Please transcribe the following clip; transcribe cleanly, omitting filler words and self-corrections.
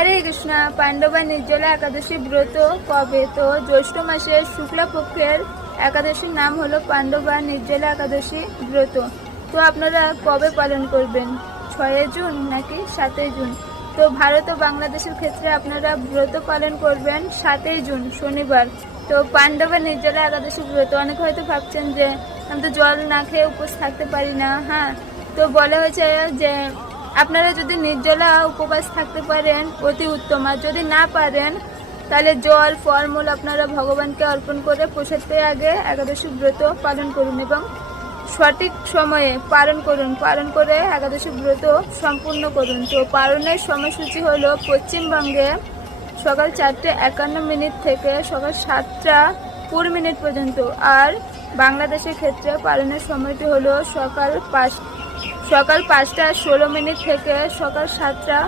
হরে কৃষ্ণা। পাণ্ডবা নির্জলা একাদশী ব্রত কবে? তো জ্যৈষ্ঠ মাসের শুক্লা পক্ষের একাদশীর নাম হলো পাণ্ডবা নির্জলা একাদশী ব্রত। তো আপনারা কবে পালন করবেন? 6 জুন নাকি 7 জুন? তো ভারত ও বাংলাদেশের ক্ষেত্রে আপনারা ব্রত পালন করবেন 7 জুন শনিবার। তো পাণ্ডবা নির্জলা একাদশী ব্রত, অনেকে হয়তো ভাবছেন যে আমি তো জল না খেয়ে উপোস থাকতে পারি না। হ্যাঁ, তো বলা হয়েছে যে আপনারা যদি নির্জলা উপবাস থাকতে পারেন অতি উত্তম, আর যদি না পারেন তাহলে জল ফলমূল আপনারা ভগবানকে অর্পণ করে প্রসাদ পেয়ে আগে একাদশী ব্রত পালন করুন এবং সঠিক সময়ে পালন করে একাদশী ব্রত সম্পূর্ণ করুন। তো পালনের সময়সূচি হলো পশ্চিমবঙ্গে সকাল 4:51 থেকে সকাল 7:20 পর্যন্ত, আর বাংলাদেশের ক্ষেত্রে পালনের সময়টি হলো সকাল 5টা 16 থেকে সকাল 7টা